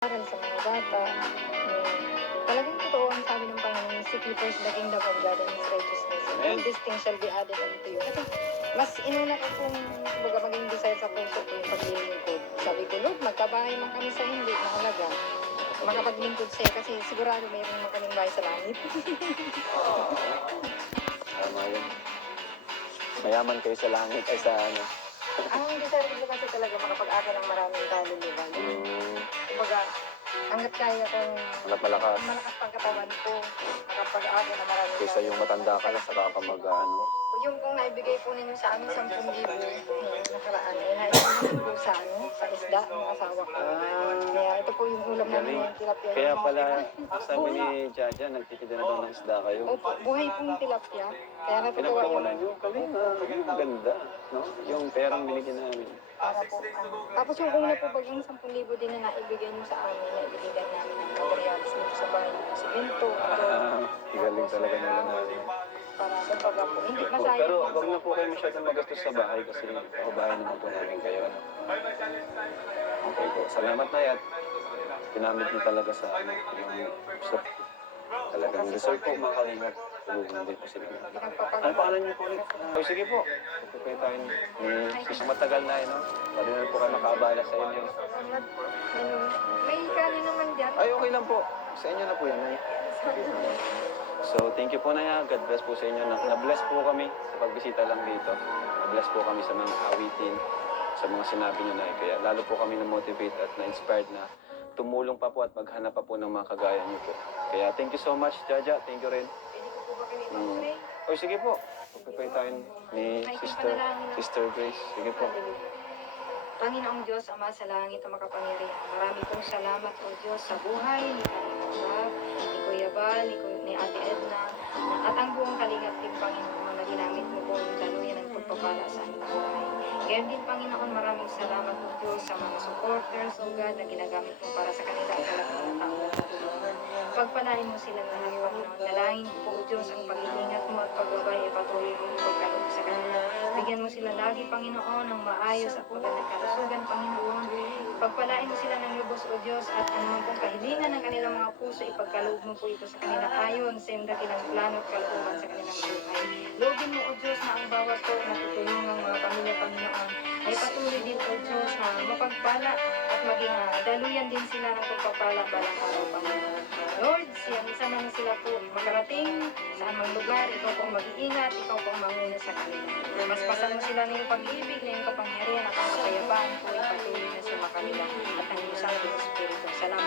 Aral sa mga bata. Talagang totoo ang sabi ng Panginoon, seek ye first the kingdom of God and His righteousness, and all these things shall be added unto you. Kasi mas inuna ko kung baga maging desire sa puso ko yung paglilingkod. Sabi ko, Lord, magkabahay man kami sa hindi, mahalaga. Makapaglingkod sa'yo kasi sigurado mayroon man kaming bahay sa langit. Tama yun. Mayaman kayo sa langit ay sa ano. Ang desire ko kasi talaga makapag-aga ng maraming kaluluwa. Kumbaga, hanggat kaya kong Hanggat malakas. malakas pang katawan ko, makapag-aga ng maraming Kaysa yung matanda ka na saka ka mag-ano. Yung kung naibigay po ninyo sa amin 10,000 nakaraan, naibigay po sa isda ng asawa ko. Kaya ito po yung ulam namin Galing. ng tilapia. Kaya pala, sabi ni Jaja, nagtitinda na daw ng isda kayo. Opo, buhay pong tilapia. Kaya natutuwa Pinagkawalan nyo, galing na. Ganda, no? Yung perang binigyan namin. para po. Tapos yung una po bagang 10,000 din na naibigay nyo sa amin, naibigay namin ng materials nito sa bahay. Simento, ito. Galing talaga nila namin. Para sa pagka po. Hindi Oh, masayang. pero wag na po kayo masyadong magastos sa bahay kasi kabahay naman po namin kayo. Ano? Okay po. Salamat na yan. Ginamit niyo talaga sa yung sa talagang deserve po mga kalingap. Tulungan din po sila. Ano pangalan niyo po ulit? Oh, sige po. Pagpapay tayo ni Sis matagal na no? Pwede na po kayo makaabala sa inyo. May kanin naman dyan. Ay, okay lang po. Sa inyo na po yan. Ay. So, thank you po na yan. God bless po sa inyo. Na-bless po kami sa pagbisita lang dito. Na-bless po kami sa mga awitin, sa mga sinabi nyo na kaya lalo po kami na-motivate at na-inspired na tumulong pa po at maghanap pa po ng mga kagaya nyo po. Kaya thank you so much, Jaja. Thank you rin. O sige po. Pagpapay tayo ni Sister Grace. Sige po. Panginoong Diyos, Ama sa langit na makapangyarihan, marami pong salamat o Diyos sa buhay ni Kalingap, ni Kuya Bal, ni Ate Edna, at ang buong Kalingap din, Panginoon, na ginamit mo po yung daluyan ng pagpapala sa aming buhay. Ngayon din, Panginoon, maraming salamat o Diyos sa mga supporters, O God, na ginagamit mo para sa kanila at sa lahat ng tao na tutulungan. Pagpalain mo sila ng Panginoon. Dalangin ko po, O Diyos, ang pag-iingat mo at pagbabay ay patuloy mo pagkalog sa kanila. Bigyan mo sila lagi, Panginoon, ng maayos at magandang kalusugan, Panginoon. Pagpalain mo sila ng lubos, O Diyos, at anuman pong kahilingan ng kanilang mga puso, ipagkaloob mo po ito sa kanila ayon sa iyong dakilang plano at kalooban sa kanilang buhay. Loobin mo, O Diyos, na ang bawat po na tutulungan mga pamilya, Panginoon, ay patuloy din, O Diyos, na mapagpala at maging daluyan din sila ng pagpapala balang araw, Panginoon. Lord, isa man sila po makarating sa amang lugar, ikaw pong mag-iingat, ikaw pong manguna sa kanila. Mas pasan mo sila ng iyong pag-ibig, ng iyong kapangyarihan at ang kapayapaan po ay patuloy na sa kanila at ang iyong Santo Espiritu. Salamat